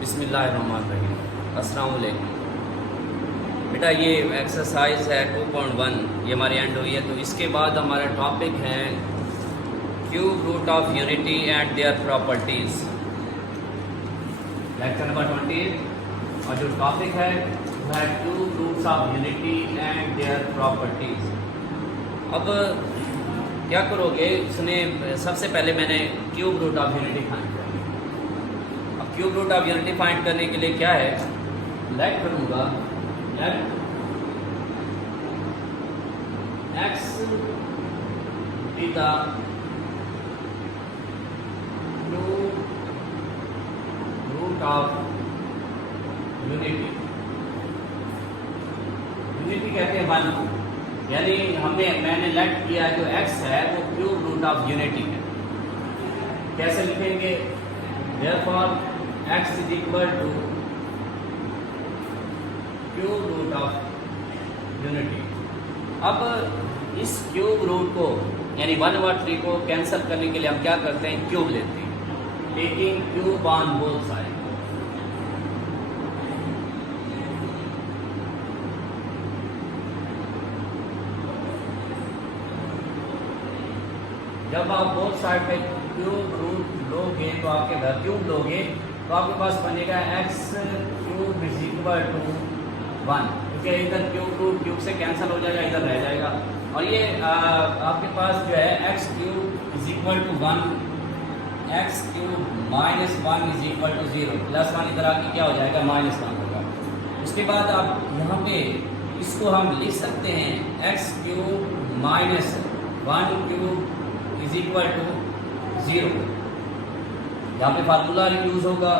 बिस्मिल्लाहिर्रहमानिर्रहीम। अस्सलाम वालेकुम। बेटा ये एक्सरसाइज है 2.1, ये हमारी एंड हुई है। तो इसके बाद हमारा टॉपिक है cube root of unity and their properties, lecture number 20। और जो टॉपिक है वो है cube roots of unity and their properties. अब क्या करोगे, उसने सबसे पहले मैंने cube root of unity find करनी। अब cube root of unity find करने के लिए क्या है, लेट करूँगा let x be the cube root of unity. Unity कहते हैं वन को, यानी मैंने लेट किया जो x है वो क्यूब रूट ऑफ यूनिटी है। कैसे लिखेंगे, therefore x is equal to cube root of unity. अब इस क्यूब रूट को यानी 1/3 को कैंसिल करने के लिए हम क्या करते हैं, क्यूब लेते हैं, taking cube on both side. जब आप बोथ साइड पे क्यूब रूट लोगे तो आपके घर क्यूब लोगे तो आपके पास बनेगा x cube is equal to 1, क्योंकि इधर क्यूब रूट क्यूब से कैंसिल हो जाएगा, इधर रह जाएगा। और ये आपके पास जो है x cube is equal to 1, x cube minus 1 is equal to 0, plus 1 इधर आके क्या हो जाएगा, -1 होगा। उसके बाद आप यहाँ पे इसको हम लिख सकते हैं x cube minus 1 cube is equal to 0। यहाँ पे फार्मूला यूज होगा,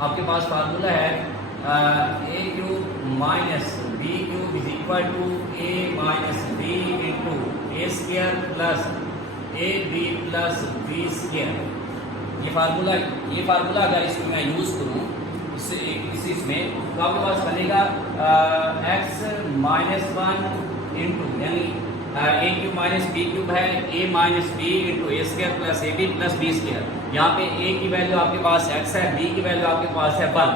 आपके पास फार्मूला है a cube minus b cube is equal to a minus b into a square plus a b plus b square. ये फार्मूला अगर इसको मैं यूज करूँ इसमें तो आपके पास बनेगा x माइनस 1 इंटू यानी a cube minus b cube है a minus b into a square plus a b plus b square. यहाँ पे a की वैल्यू आपके पास x है, b की वैल्यू आपके पास है 1,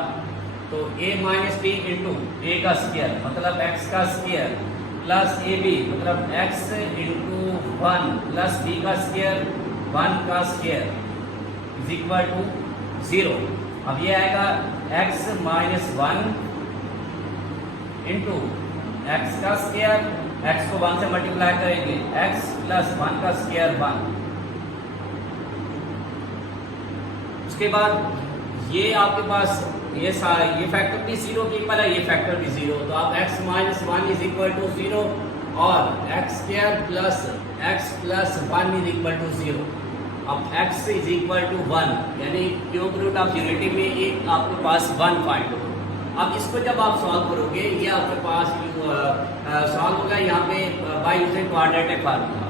तो a minus b into a का स्क्वायर मतलब x का स्क्वायर प्लस ए बी मतलब x इंटू 1 प्लस b का स्क्वायर 1 का स्क्वायर इज इक्वल टू 0। अब ये आएगा x माइनस 1 इंटू x का स्क्वायर, x को 1 से मल्टीप्लाई करेंगे, x प्लस 1 का स्क्वायर 1। उसके बाद ये आपके पास ये फैक्टर भी 0 के इक्वल है, ये फैक्टर भी 0, तो आप x minus 1 is equal to 0 और x square plus x plus 1 is equal to 0। अब x इज इक्वल टू 1 यानी क्यूब रूट ऑफ यूनिटी में एक आपके पास 1 फाइंड हो। अब इसको जब आप सॉल्व करोगे ये आपके पास सॉल्व होगा यहाँ पे बाय यूजिंग क्वाड्रेटिक फार्मूला।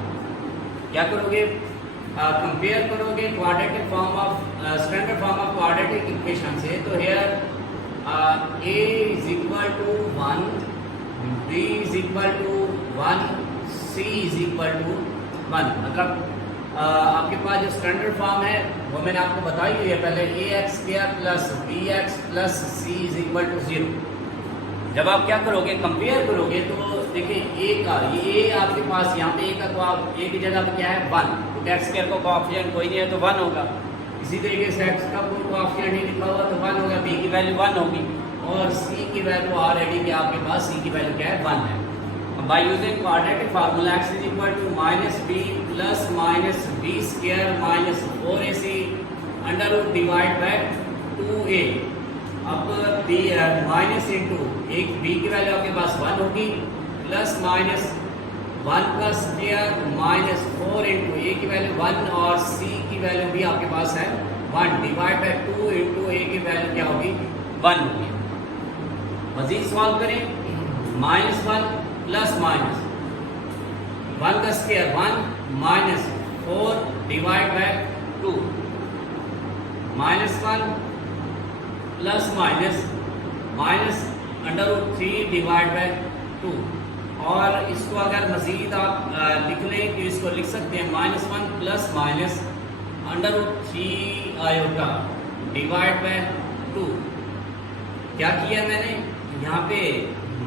क्या करोगे, कंपेयर करोगे quadratic form of standard form of quadratic equation से। तो here a is equal to 1, b is equal to 1, c is equal to 1। मतलब आपके पास जो स्टैंडर्ड फॉर्म है वो मैंने आपको बताई हुई है पहले, ax square plus bx plus c is equal to 0। जब आप क्या करोगे, कंपेयर करोगे, तो देखिए a का ये आपके पास यहाँ पे a का तो आप a की जगह पे क्या है 1, तो x स्क्वायर को कोएफिशिएंट कोई नहीं है तो 1 होगा। इसी तरीके से x का कोई कोएफिशिएंट नहीं लिखा हुआ तो 1 होगा, b की वैल्यू 1 होगी और c की वैल्यू ऑलरेडी क्या आपके पास c की वैल्यू क्या है 1 है। By using quadratic formula x is equal to minus b plus minus b square minus 4ac under root divide by 2a। अब b माइनस इंटू एक b की वैल्यू आपके पास 1 होगी प्लस माइनस 1 का स्क्वायर माइनस 4 इंटू a की value 1 और c की value भी आपके पास है 1 डिवाइड बाय 2 इंटू a की वैल्यू क्या होगी 1 होगी। मजीद सॉल्व करें, माइनस 1 प्लस माइनस 1 का square 1 minus 4 divide by 2 minus 1 plus minus under root 3 divide by 2। और इसको अगर मजीद आप लिख लें तो इसको लिख सकते हैं -1 plus minus under root 3 iota divide by 2। क्या किया मैंने यहाँ पे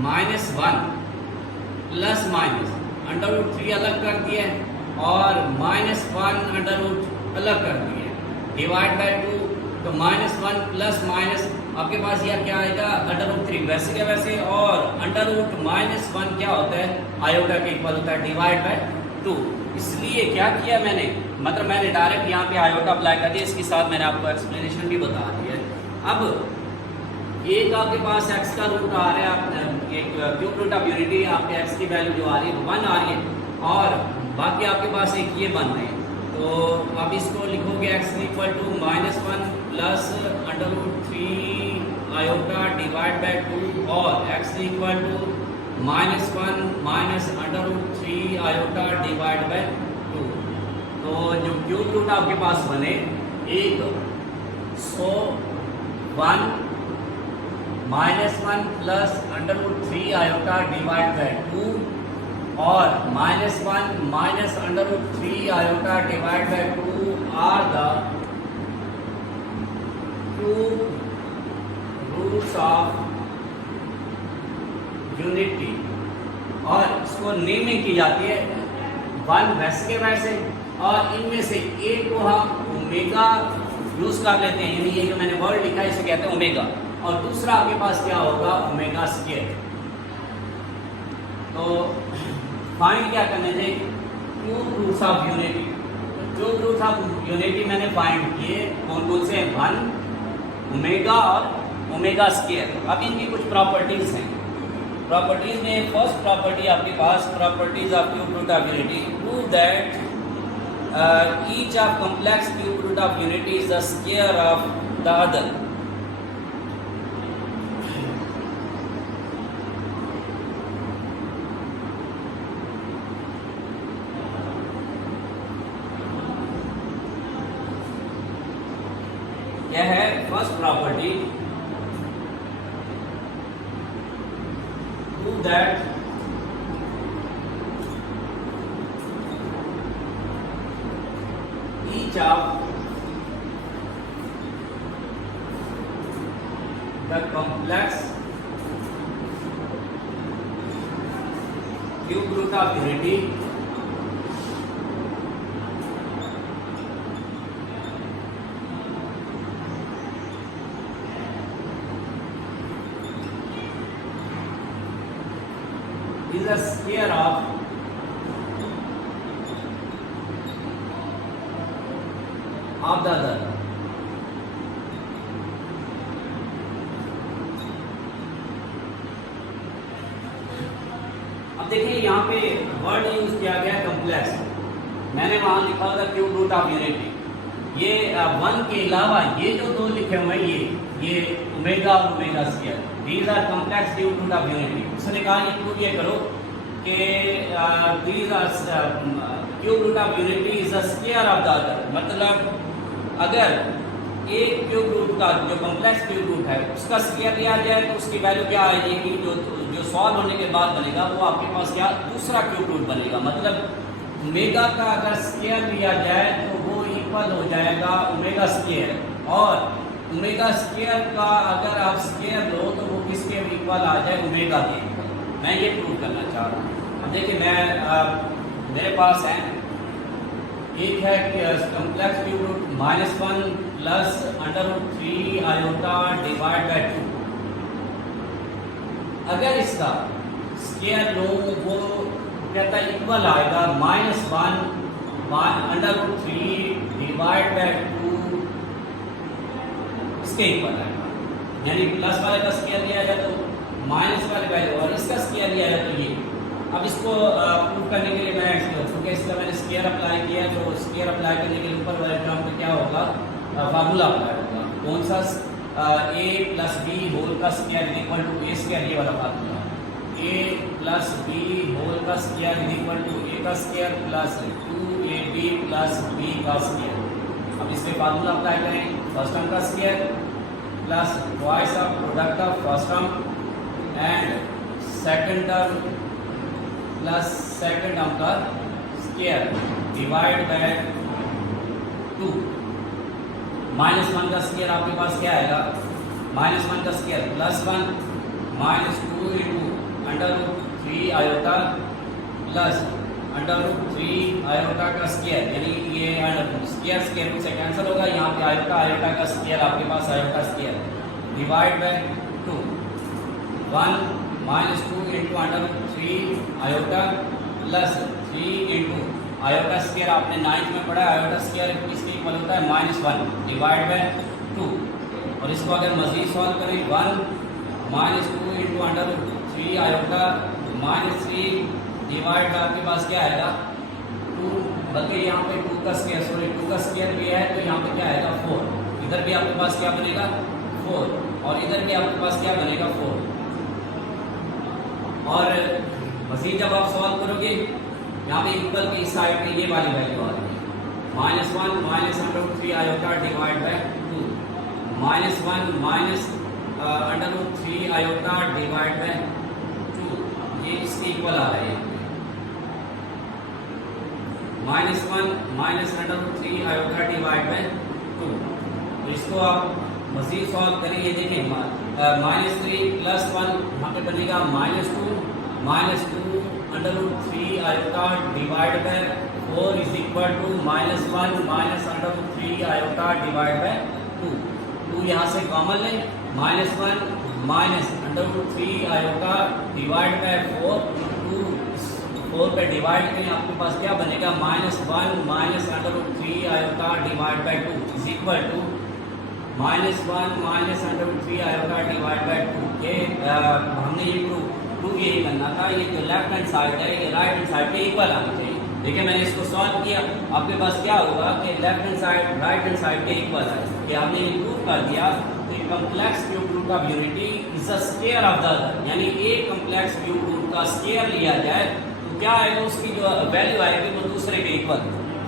-1 प्लस माइनस √3 अलग कर दिया और -1 √ अलग कर दिया डिवाइड बाय 2। तो -1 प्लस माइनस आपके पास यह क्या आएगा √3 वैसे क्या वैसे, और √-1 क्या होता है आयोटा के इक्वल होता है डिवाइड बाय 2। इसलिए क्या किया मैंने, मतलब मैंने डायरेक्ट यहाँ पे आयोटा अप्लाई कर दिया, इसके साथ मैंने आपको एक्सप्लेनेशन भी बता दिया। अब एक आपके पास x का रूट आ रहा है, एक क्यूब रूट ऑफ यूनिटी आपके x की वैल्यू जो आ रही है 1 आ रही है और बाकी आपके पास एक ये बन रहे हैं। तो अब इसको लिखोगे x equal to -1 plus √3 iota divide by 2 और x equal to -1 minus √3 iota divide by 2। तो जो क्यूब रूट आपके पास बने एक 100 -1 प्लस √3 आयोटा डिवाइड बाय 2 और -1 minus √3 iota divide by 2 are the cube roots of unity. और इसको नेमिंग की जाती है 1 वैसे के वैसे, और इनमें से एक को हम ओमेगा यूज कर लेते हैं, यानी ये जो मैंने वर्ड लिखा है इसे कहते हैं ओमेगा, और दूसरा आपके पास क्या होगा ओमेगा स्क्वायर। तो फाइंड क्या करने थे cube roots of unity. Cube roots of unity मैंने फाइंड किए, कौन कौन से 1 ओमेगा और ओमेगा स्क्वायर। अब इनकी कुछ प्रॉपर्टीज हैं। प्रॉपर्टीज में फर्स्ट प्रॉपर्टी आपके पास properties of cube root of unity, prove that each of complex cube root of unity is the square of the other। यह है first property, prove that each of the complex cube root of unity is a square of the other। अब देखिए यहाँ पे word use किया गया complex, मैंने वहां लिखा था क्यूब रूट ऑफ यूनिटी। ये 1 के अलावा ये जो दो लिखे हुए हैं ये ओमेगा और omega square, these are complex cube root of unity. उसने कहा ये प्रूव ये करो कि these are cube root of unity is a square of the other. मतलब अगर एक क्यूब रूट का जो कॉम्प्लेक्स क्यूब रूट है उसका स्क्वायर लिया जाए तो उसकी वैल्यू क्या आएगी, जो सॉल्व होने के बाद बनेगा वो आपके पास क्या दूसरा क्यूब रूट बनेगा। मतलब ओमेगा का अगर स्क्वायर लिया जाए तो वो इक्वल हो जाएगा ओमेगा स्क्वायर, और ओमेगा स्क्वायर का अगर आप स्क्वायर लो तो वो किसके इक्वल आ जाए ओमेगा के। मैं ये प्रूव करना चाह रहा हूँ। अब देखिए मेरे पास है एक है complex cube root -1 plus √3 iota divide by 2। अगर इसका स्क्वायर लो वो कहता है इक्वल आएगा -1 √3 डिवाइड बाय 2 इसके इक्वल आएगा, यानी प्लस वाले का स्क्वायर लिया जाए तो माइनस वाले वैल्यू और इसका स्क्वायर लिया जाए तो ये। अब इसको प्रूव करने के लिए मैं क्योंकि इसका मैंने स्क्वायर अप्लाई किया तो स्क्वायर अप्लाई करने के लिए ऊपर वाले टर्म पे क्या होगा फार्मूला अप्लाई होगा, कौन सा a प्लस बी होल का square equal to a square, ये वाला फार्मूला a प्लस बी होल का स्क्वायर इक्वल टू ए का square plus 2ab plus b का स्क्वायर। अब इसमें फार्मूला अप्लाई करें, फर्स्ट टर्म का square plus twice of product of first term and second term plus second term का square divide by 2। -1 का square आपके पास क्या आएगा माइनस वन का square plus one minus two into under root three iota plus under root three iota का square, यानी ये स्क्वायर स्क्वायर रूट से कैंसिल होगा, यहाँ पे आयोटा आयोटा का स्क्वायर आपके पास iota square divide by two one minus two into under root three iota plus three into iota square आपने 9th में पढ़ा है, आयोटा स्क्वायर किसके इक्वल होता है minus one divide by two, और इसको अगर मजीद सॉल्व करें one minus two into under root three iota minus three divide आपके पास क्या आएगा टू, बल्कि यहाँ पे टू का स्क्वायर सॉरी टू का स्क्वायर भी है तो यहाँ पे क्या आएगा फोर, इधर भी आपके पास क्या बनेगा फोर और इधर भी आपके पास क्या बनेगा फोर। और मजीद जब आप सॉल्व करोगे यहाँ पे इक्वल की साइड पे ये वाली वैल्यू आ रही है minus one minus under root three iota divide by two minus one minus under root three iota divide by two, ये इसके इक्वल आ रहा है minus one minus under root three iota divide by two. तो इसको आप मजीद solve करें, ये देखें माइनस थ्री प्लस वन यहाँ पे बनेगा minus two under root three iota divide by four is equal to minus one minus under root three iota divide by two. Two यहाँ से कॉमन लें minus one minus under root three iota divide by four, two four पे divide करें आपके पास क्या बनेगा minus one minus under root three iota divide by two is equal to minus one minus under root three iota divide by two. ये हमने ये prove यही करना था, ये जो लेफ्ट हैंड साइड है ये राइट हैंड साइड के इक्वल आनी चाहिए। देखिए मैंने इसको सॉल्व किया, आपके पास क्या होगा कि left hand side right hand side के इक्वल है, ये हमने प्रूव कर दिया। Complex cube root of unity is the square of the other, यानी एक कॉम्प्लेक्स क्यूब रूट का स्क्वायर लिया जाए तो क्या आएगा उसकी जो वैल्यू आएगी वो दूसरे के इक्वल।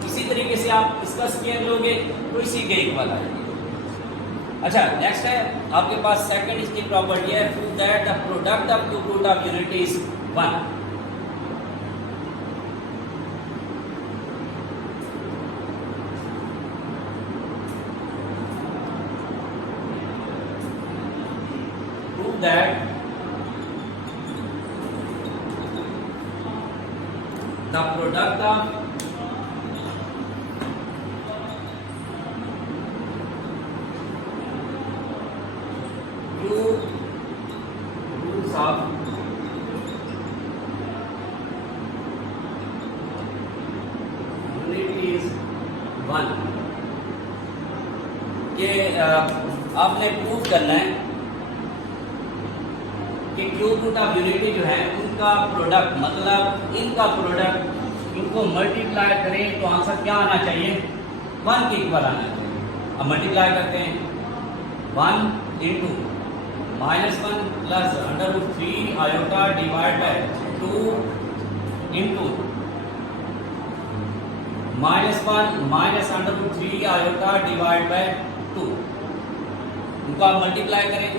इसी तरीके से आप इसका स्क्वायर लोगे तो इसी के इक्वल आएगी। अच्छा नेक्स्ट है आपके पास सेकंड इसकी प्रॉपर्टी है prove that the product of cube root of unity is 1। Prove that the product of cube roots of unity is 1। ये आपने प्रूव करना है कि क्यूब रूट ऑफ यूनिटी जो है उनका प्रोडक्ट, मतलब इनका प्रोडक्ट इनको मल्टीप्लाई करें तो आंसर क्या आना चाहिए 1 के इक्वल आना चाहिए। अब मल्टीप्लाई करते हैं 1 into minus one plus under root three iota divide by 2 into minus one minus under root three iota divide by 2, इनको आप मल्टीप्लाई करें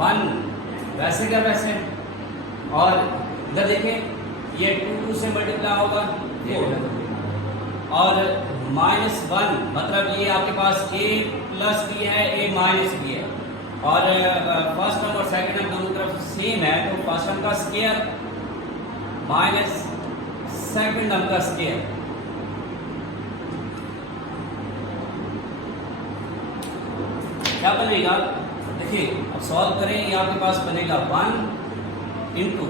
1 वैसे का वैसे, और इधर देखें ये 2 से मल्टीप्लाई होगा 4 और -1 मतलब ये आपके पास a प्लस भी है a माइनस भी है, और फर्स्ट टर्म और सेकंड टर्म दोनों तरफ सेम है तो फर्स्ट टर्म का स्क्वायर माइनस सेकंड टर्म का स्क्वायर। क्या बनेगा देखिए, अब सॉल्व करें, ये आपके पास बनेगा 1 इंटू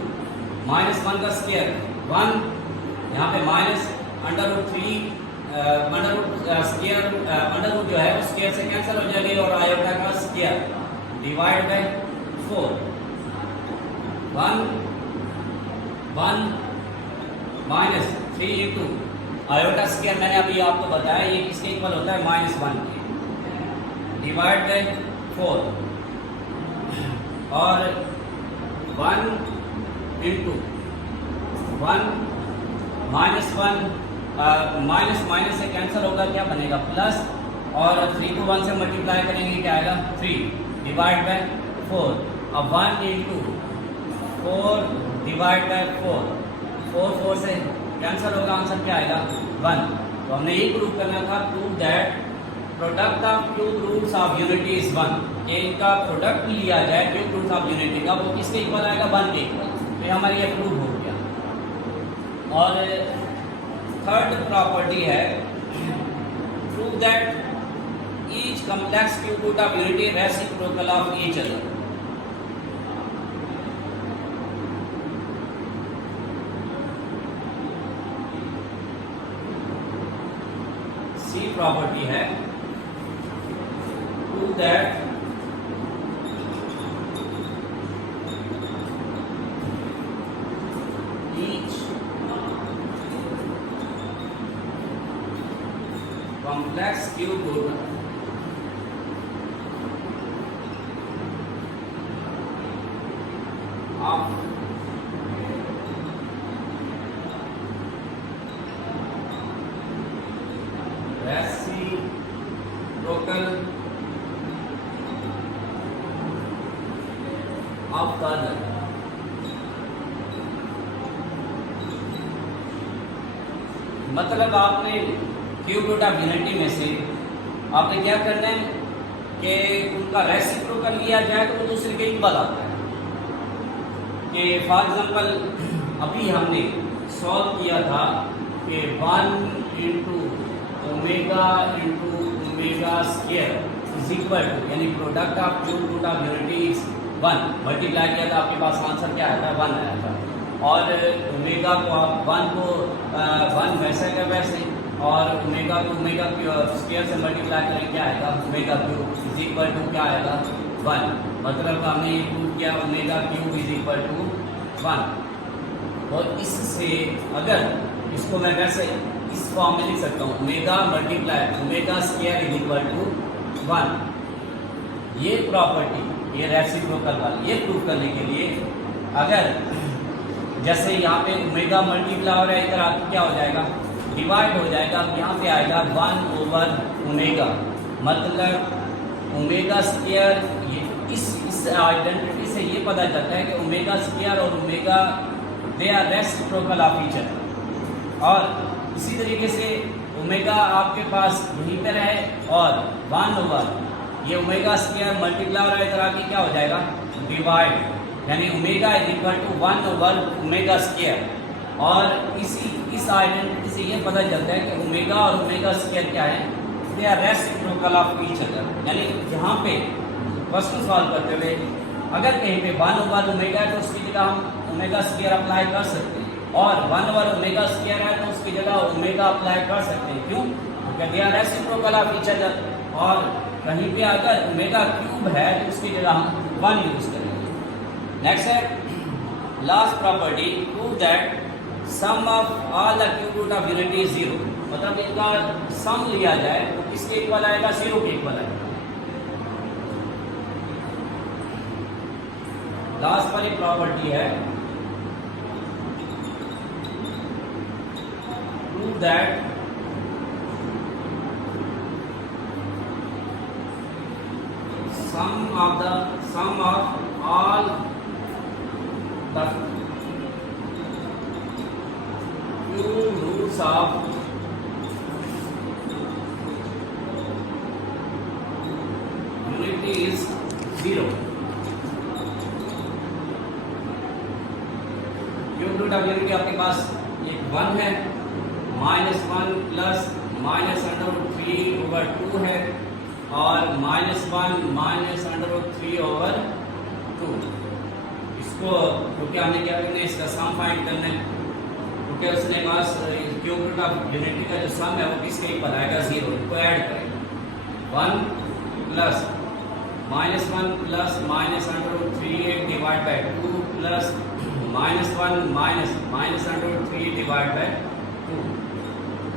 -1 का स्क्वायर 1, यहाँ पे minus under root three under root square under root जो है वो स्क्वायर से कैंसिल हो जाएगी और आयोटा का square divide bye 4 1 minus 3 into iota square मैंने अभी आपको बताया ये किसके इक्वल होता है -1 के डिवाइड बाय 4 और 1 इंटू 1 -1 माइनस माइनस से कैंसिल होगा क्या बनेगा प्लस, और 3 को 1 से मल्टीप्लाई करेंगे क्या आएगा 3 डिवाइड बाय 4। अब 1 इंटू 4 डिवाइड बाय 4 से कैंसिल होगा, आंसर क्या आएगा 1। तो हमने ये प्रूव करना था prove that product of cube roots of unity is 1, ये इनका प्रोडक्ट लिया जाए क्यूब रूट्स ऑफ यूनिटी का, वो किसके इक्वल आएगा? 1 के इक्वल। तो ये हमारी ये प्रूव हो गया। और थर्ड प्रॉपर्टी है prove that each complex cube root of unity reciprocal of each other. C property है prove that each complex cube root of reciprocal of the other। मतलब आपने क्यूब रूट ऑफ यूनिटी में से आपने क्या करना है कि उनका रेसिप्रोकल लिया जाए तो वो दूसरे के इक्वल आता है। कि फॉर एग्जांपल अभी हमने सॉल्व किया था कि 1 into omega square is equal to, यानी product of cube root of unity is 1 multiply किया था, आपके पास आंसर क्या आया था? 1 आया था। और ओमेगा को आप 1 वैसे का वैसे, और ओमेगा को ओमेगा स्क्वायर से मल्टीप्लाई करें क्या आएगा? Omega cube is equal to क्या आएगा? 1। मतलब हमने ये प्रूव किया omega cube is equal to 1। और इससे अगर इसको मैं वैसे इस फॉर्म में लिख सकता हूँ, omega multiply omega square is equal to 1। ये प्रॉपर्टी, ये रेसिप्रोकल वाली, ये प्रूव करने के लिए अगर जैसे यहाँ पे ओमेगा मल्टीप्लाई हो रहा है, इधर आपको क्या हो जाएगा? डिवाइड हो जाएगा। अब यहाँ पे आएगा 1 ओवर ओमेगा, मतलब ओमेगा स्क्वायर। इस आइडेंटिटी से ये पता चलता है कि ओमेगा स्क्वायर और omega they are reciprocal of each other. और इसी तरीके से ओमेगा आपके पास यहीं पर है और 1 ओवर ये ओमेगा स्क्वायर मल्टीप्लाई और इधर आके क्या हो जाएगा? डिवाइड, यानी omega is equal to 1 over omega square. और इस आइडेंटिटी से ये पता चलता है कि ओमेगा और ओमेगा स्क्वायर क्या है? They are reciprocal of each other. यानी यहाँ पे क्वेश्चन सॉल्व करते हुए अगर कहीं पे 1 ओवर ओमेगा है तो उसकी जगह हम ओमेगा स्क्वायर अप्लाई कर सकते हैं, और 1 ओवर ओमेगा स्क्वायर है तो उसकी जगह ओमेगा अप्लाई कर सकते हैं। क्यों? क्योंकि they are reciprocal of each other. और कहीं पे अगर ओमेगा क्यूब है तो उसकी जगह हम 1 यूज करेंगे। नेक्स्ट है last property prove that sum of all the cube root of unity is 0। मतलब इनका सम लिया जाए तो किसके इक्वल आएगा? 0 के इक्वल आएगा। लास्ट वाली प्रॉपर्टी है prove that sum of all the cube roots of unity is 0। Cube root of unity आपके पास एक 1 है, -1 प्लस -√3 ओवर 2 है, और -1 -√3 ओवर 2। इसको क्योंकि हमने क्या करना है, इसका सम फाइंड करना है, क्योंकि उसने पास क्यूब रूट ऑफ यूनिटी का जो सम है वो किसके इक्वल आएगा? 0। इसको ऐड करेंगे 1 plus -1 plus -√3 divide by 2 plus -1 minus √3 divide by 2।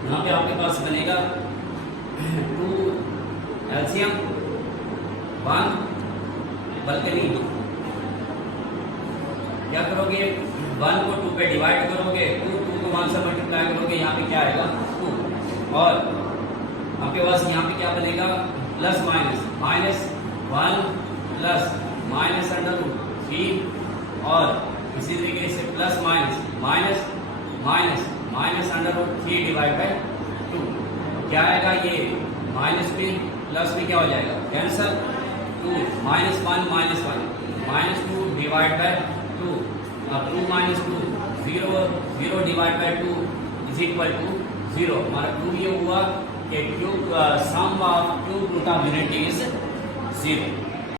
यहाँ पे आपके पास बनेगा 2 एलसीएम 1, बल्कि नहीं क्या करोगे? 1 को 2 पे डिवाइड करोगे, 2 को 1 से मल्टीप्लाई करोगे, यहाँ पे क्या आएगा? 2। और आपके पास यहाँ पे क्या बनेगा? प्लस -1 प्लस -√3, और इसी तरीके से प्लस माइनस √3 डिवाइड बाय 2। क्या आएगा? ये माइनस में प्लस में क्या हो जाएगा कैंसल, 2 -1 -1 -2 डिवाइड बाय 2, अब 2 - 2 0 0 divide by 2 is equal to 0। हमारा प्रूव ये हुआ कि cube sum of cube root of unit is 0।